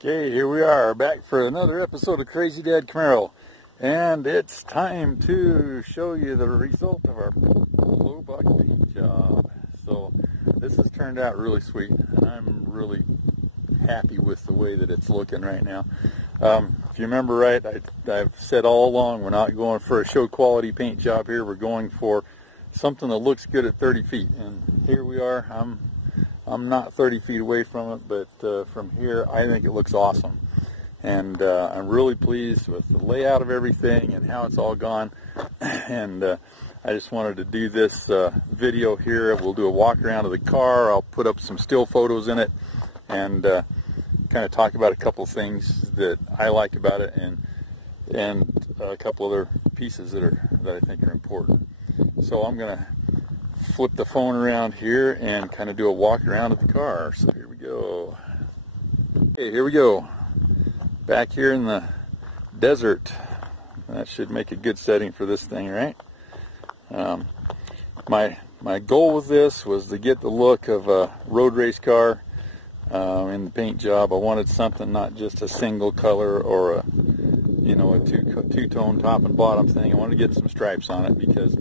Okay, here we are back for another episode of Crazy Dad Camaro, and it's time to show you the result of our low buck paint job. So this has turned out really sweet, and I'm really happy with the way that it's looking right now. If you remember right, I've said all along we're not going for a show quality paint job here. We're going for something that looks good at 30 feet, and here we are. I'm not 30 feet away from it, but from here I think it looks awesome. And I'm really pleased with the layout of everything and how it's all gone. And I just wanted to do this video here. We'll do a walk around of the car. I'll put up some still photos in it and kind of talk about a couple things that I like about it and a couple other pieces that I think are important. So I'm going to flip the phone around here and kind of do a walk around of the car. So here we go. Okay, here we go. Back here in the desert. That should make a good setting for this thing, right? My goal with this was to get the look of a road race car in the paint job. I wanted something not just a single color or a two-tone top and bottom thing. I wanted to get some stripes on it because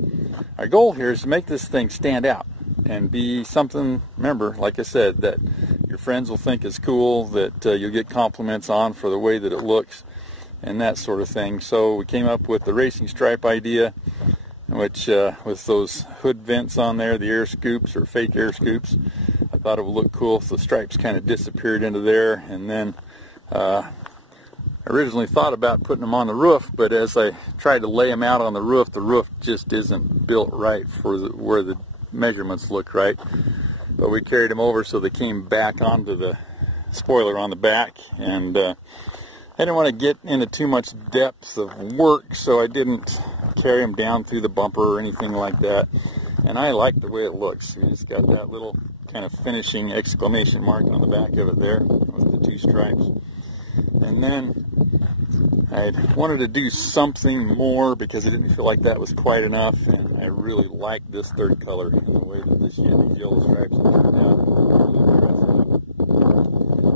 our goal here is to make this thing stand out and be something, remember, like I said, that your friends will think is cool, that you'll get compliments on for the way that it looks and that sort of thing. So we came up with the racing stripe idea, which with those hood vents on there, the air scoops or fake air scoops, I thought it would look cool if the stripes kind of disappeared into there. And then I originally thought about putting them on the roof, but as I tried to lay them out on the roof just isn't built right for where the measurements look right. But we carried them over so they came back onto the spoiler on the back, and I didn't want to get into too much depth of work, so I didn't carry them down through the bumper or anything like that. And I like the way it looks. It's got that little kind of finishing exclamation mark on the back of it there with the two stripes. And then I wanted to do something more because I didn't feel like that was quite enough, and I really like this third color and the way that these yellow stripes have turned out.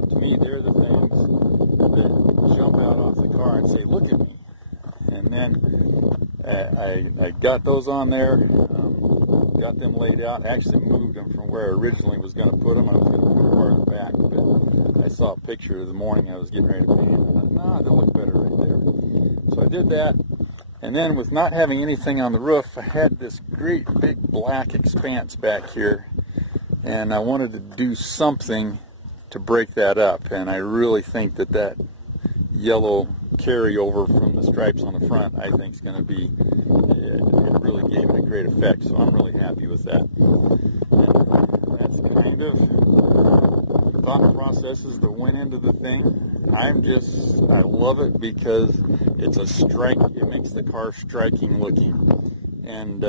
To me, they're the things that jump out off the car and say, "Look at me." And then I got those on there, got them laid out. Actually moved them from where I originally was going to put them. I was going to put them far in the back, but I saw a picture the morning I was getting ready to paint them. I thought, nah, they'll look better right there. So I did that, and then with not having anything on the roof, I had this great big black expanse back here, and I wanted to do something to break that up, and I really think that yellow carryover from the stripes on the front, I think is going to be, it really gave it a great effect, so I'm really happy with that. And that's kind of the thought processes that went into the thing. I love it because it's a strike, it makes the car striking looking. And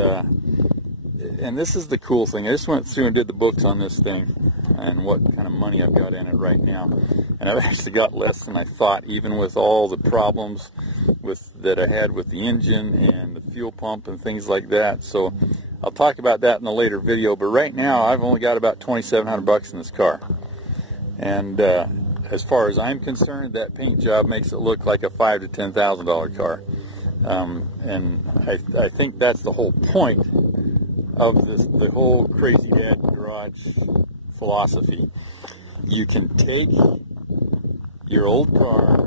this is the cool thing. I just went through and did the books on this thing and what kind of money I've got in it right now. And I've actually got less than I thought, even with all the problems that I had with the engine and the fuel pump and things like that. So I'll talk about that in a later video, but right now I've only got about $2,700 in this car. And as far as I'm concerned, that paint job makes it look like a $5,000 to $10,000 car. And I think that's the whole point of the whole Crazy Dad Garage philosophy. You can take your old car,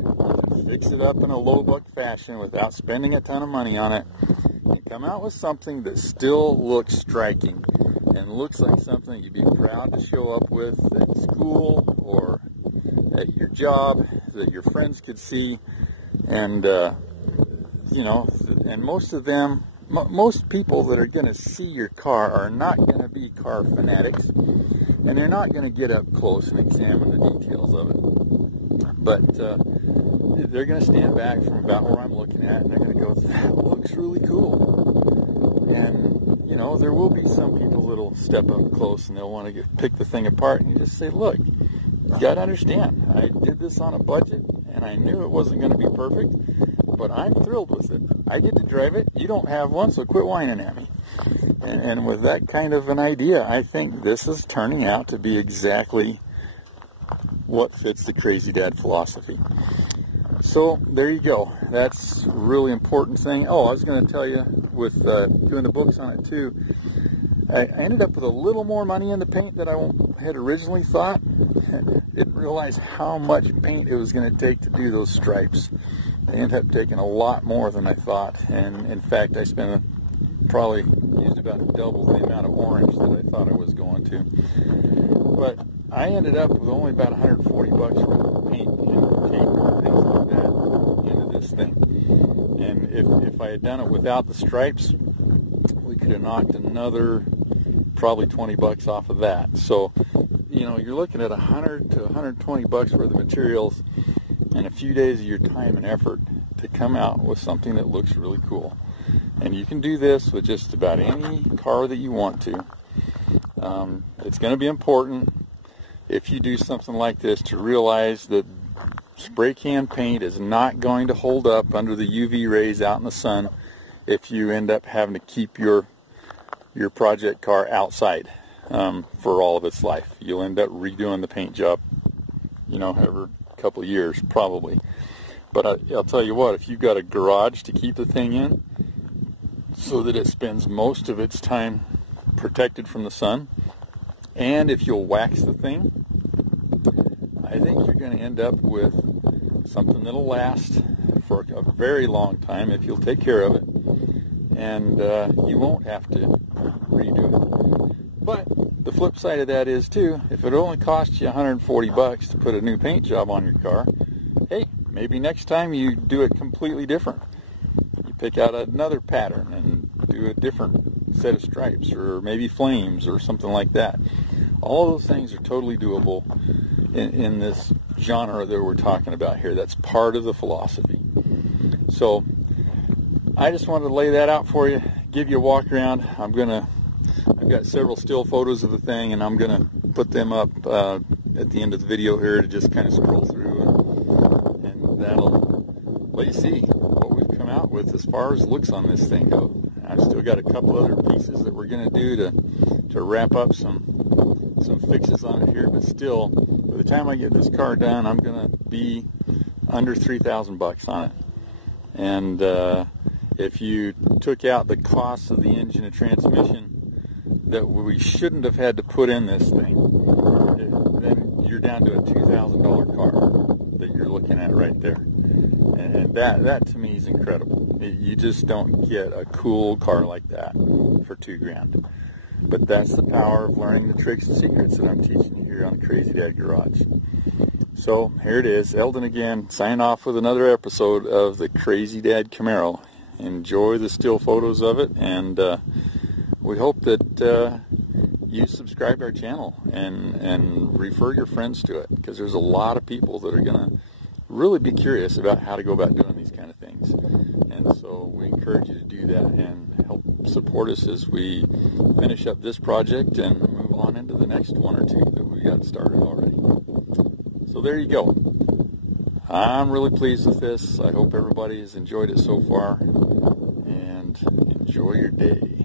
fix it up in a low buck fashion without spending a ton of money on it, and come out with something that still looks striking and looks like something you'd be proud to show up with at school or at your job that your friends could see. And and most people that are going to see your car are not going to be car fanatics, and they're not going to get up close and examine the details of it. But they're going to stand back from about where I'm looking at, and they're going to go, "That looks really cool." And there will be some people that'll step up close and they'll want to pick the thing apart, and you just say, "Look, you got to understand, I did this on a budget, and I knew it wasn't going to be perfect, but I'm thrilled with it. I get to drive it. You don't have one, so quit whining at me." And with that kind of an idea, I think this is turning out to be exactly what fits the Crazy Dad philosophy. So there you go. That's a really important thing. Oh, I was going to tell you, with doing the books on it too, I ended up with a little more money in the paint than I had originally thought. Didn't realize how much paint it was going to take to do those stripes. They ended up taking a lot more than I thought, and in fact I spent probably used about double the amount of orange that I thought I was going to. But I ended up with only about 140 bucks worth of paint and tape and things like that into this thing. And if I had done it without the stripes, we could have knocked another probably 20 bucks off of that. So, you know, you're looking at 100 to 120 bucks worth of materials and a few days of your time and effort to come out with something that looks really cool. And you can do this with just about any car that you want to. It's going to be important, if you do something like this, to realize that spray can paint is not going to hold up under the UV rays out in the sun if you end up having to keep your project car outside for all of its life. You'll end up redoing the paint job, you know, every couple of years probably. But I'll tell you what, if you've got a garage to keep the thing in so that it spends most of its time protected from the sun, and if you'll wax the thing, I think you're going to end up with something that'll last for a very long time if you'll take care of it, and you won't have to redo it. But the flip side of that is too, if it only costs you 140 bucks to put a new paint job on your car, hey, maybe next time you do it completely different. You pick out another pattern and do a different set of stripes, or maybe flames or something like that. All of those things are totally doable in this genre that we're talking about here. That's part of the philosophy. So I just wanted to lay that out for you, give you a walk around. I've got several still photos of the thing, and I'm gonna put them up at the end of the video here to just kind of scroll through, and that'll let you see what we've come out with as far as looks on this thing go. I've still got a couple other pieces that we're gonna do to wrap up some fixes on it here, but still, by the time I get this car done, I'm gonna be under 3,000 bucks on it. And if you took out the cost of the engine and transmission that we shouldn't have had to put in this thing, then you're down to a $2,000 car that you're looking at right there. And that to me is incredible. You just don't get a cool car like that for $2,000. But that's the power of learning the tricks and secrets that I'm teaching you here on Crazy Dad Garage. So here it is, Eldon again, signing off with another episode of the Crazy Dad Camaro. Enjoy the still photos of it, and we hope that you subscribe to our channel and refer your friends to it, because there's a lot of people that are going to really be curious about how to go about doing these kind of things. And so we encourage you to do that and help support us as we finish up this project and move on into the next one or two that we got started already. So there you go. I'm really pleased with this. I hope everybody has enjoyed it so far, and enjoy your day.